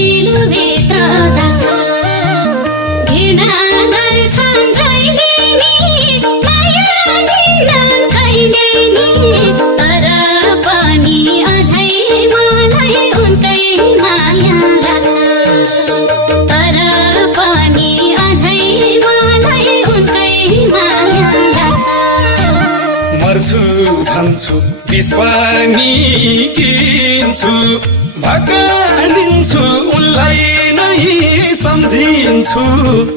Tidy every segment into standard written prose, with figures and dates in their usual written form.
दिलभित्र दाग्छ घृणा गर्छन् जहिले नि माया दिन्नन् कहिले नि तर पनि अझै मलाई उनकै माया लाग्छ तर पनि अझै मलाई उनकै माया लाग्छ मर्छु भन्छु विष पनि किन्छु भगाइदिन्छु उनलाई नै सम्झिन्छु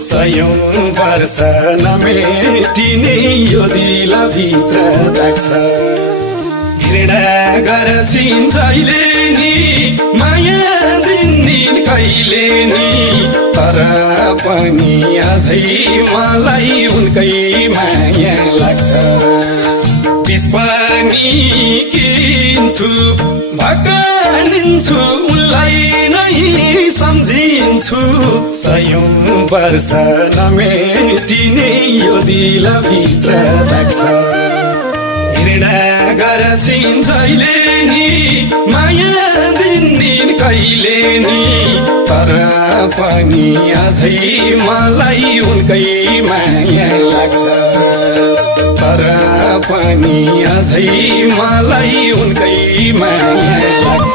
सयौं वर्ष नमेटिने यो दिलभित्र दाग्छ घृणा गर्छिन् जहिले नि माया दिन्निन् कहिले नि तर पनि अझै मलाई उनकै माया लाग्छ विष पनि किन्छु भगाइदिन्छु उनलाई नै सम्झिन्छु सयौं वर्ष नमेटिने यो दिलभित्र दाग्छ घृणा गर्छिन् जहिले नि माया दिन्निन् कहिले नि तर पनि अझै मलाई उनकै माया लाग्छ तर पनि अझै मलाई उनकै माया लाग्छ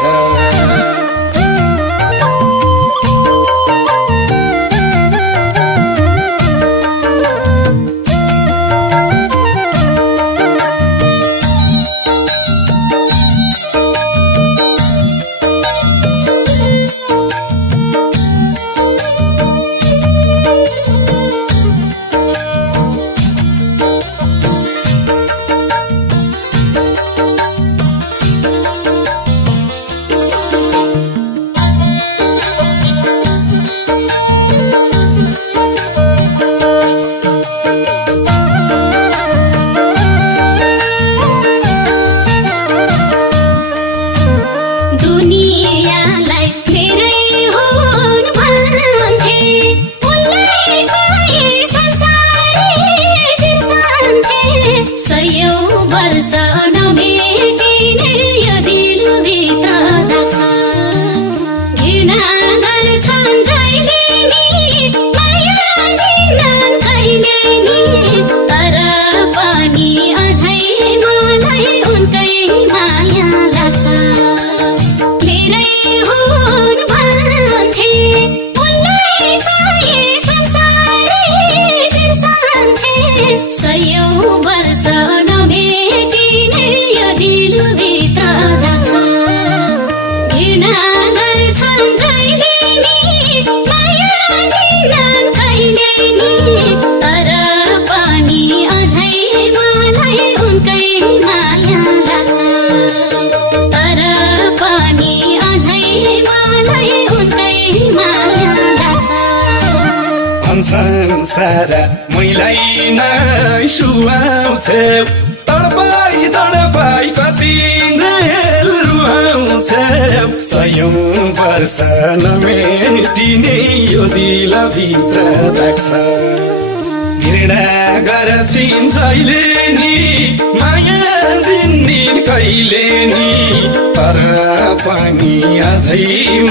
संसार मैलाई नै सुहाउँछौ तडपाई तडपाई कति जेल रुवाउँछौ सयौं वर्ष नमेटिने यो दिलभित्र दाग्छ घृणा गर्छिन् जहिले नि माया दिन्निन् कहिले नि तर पनि अझै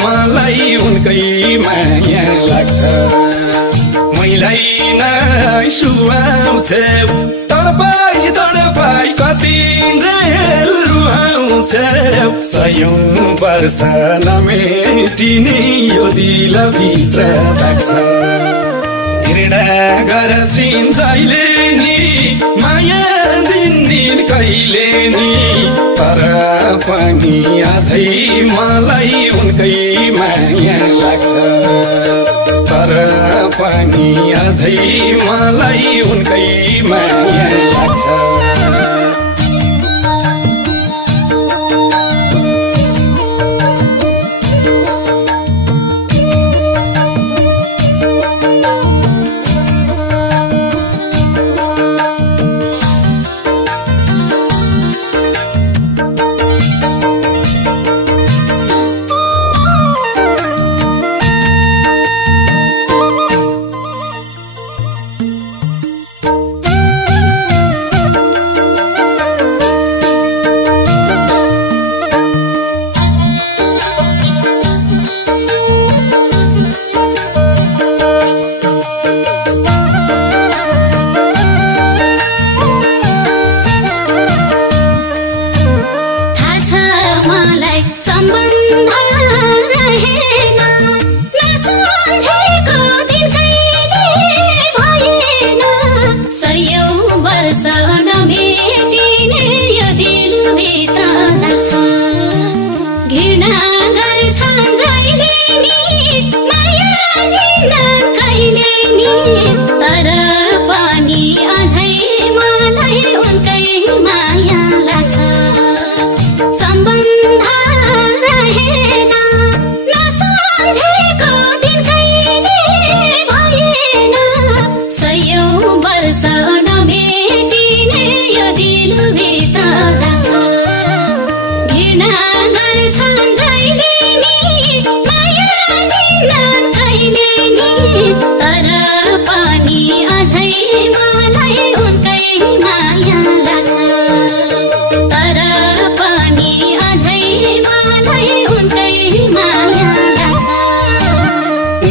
मलाई उनकै माया लाग्छ मैलाई नै सुहाउँछौ तडपाई तडपाई कति जेल रुवाउँछौ सयौं वर्ष नमेटिने यो दिलभित्र दाग्छ घृणा गर्छिन् जहिले नि माया दिन्निन् कहिले नि तर पनि अझै मलाई उनकै माया लाग्छ तर पनि अझै मलाई उनकै माया लाग्छ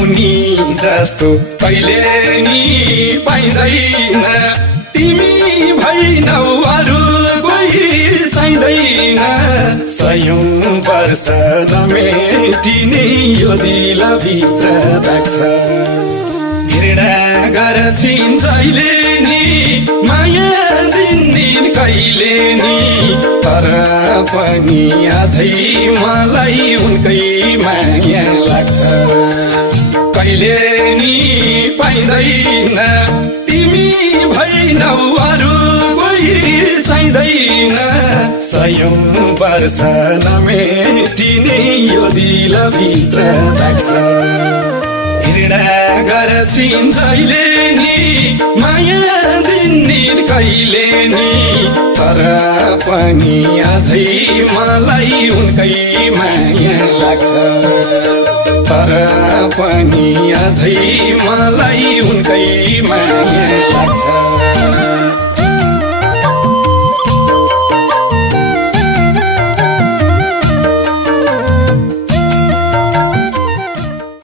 उनी जस्तो कहिले नि पाइँदैन तिमी भइनौ अरू कोही चाहिँदैन सयौं वर्ष नमेटिने यो दिलभित्र दाग्छ घृणा गर्छिन् जहिले नि माया दिन्दिन कहिले नि तर पनि अझै मलाई उनकै माया लाग्छ कहिले नि पाइँदैन तिमी भइनौ अरू कोही चाहिँदैन सयौं वर्ष नमेटिने यो दिलभित्र लाग्छ घृणा गर्छिन् जहिले नि माया दिन्दिन कहिले नि तर पनि अझै मलाई उनकै माया लाग्छ तर पनि अझै मलाई उनकै माया लाग्छ